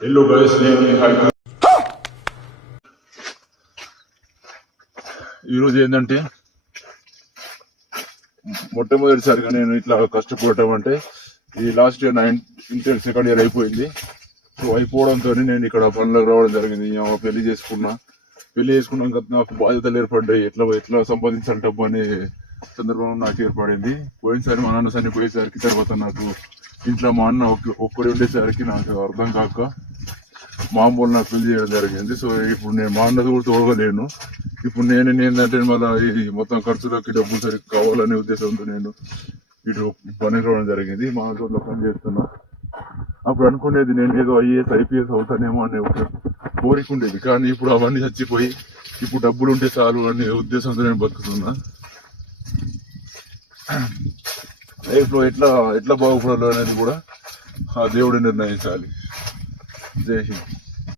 Hello guys, నేను ఈరోజు ఏంటంటే మొట్టమొదటిసారిగా నేను ఇట్లా కష్టపడటం అంటే ఈ last year inter second year అయిపోయింది. సో అయిపోవడంతో నేను ఇక్కడ పనులకు రావడం జరిగింది. పెళ్లి చేసుకున్నాక నాకు బాధ్యతలు ఏర్పడ్డాయి. ఎట్లా సంపాదించాలి డబ్బు అనే సందర్భం నాకు ఏర్పడింది. పోయినసారి మా నాన్న చనిపోయేసరికి తర్వాత నాకు ఇంట్లో మా అన్న ఒక్కడే ఉండేసరికి నాకు అర్థం కాక మామూలు నాకు పెళ్లి చేయడం జరిగింది. సో ఇప్పుడు నేను మా అన్నది కూడా తోడగలేను. ఇప్పుడు నేను ఏంటంటే మళ్ళీ ఈ మొత్తం ఖర్చులకి డబ్బులు సరిగ్గా కావాలనే ఉద్దేశంతో నేను ఇటు పని రావడం జరిగింది. మా ఊళ్ళో పని చేస్తున్నా. అప్పుడు అనుకునేది నేను ఏదో ఐఏఎస్ ఐపీఎస్ అవుతానేమో అనే ఒక కోరిక ఉండేది. కానీ ఇప్పుడు అవన్నీ చచ్చిపోయి ఇప్పుడు డబ్బులు ఉంటే చాలు అనే ఉద్దేశంతో నేను బతుకుతున్నా. లైఫ్లో ఎట్లా బాగుపడాలో అనేది కూడా ఆ దేవుడు నిర్ణయించాలి. జై హింద్.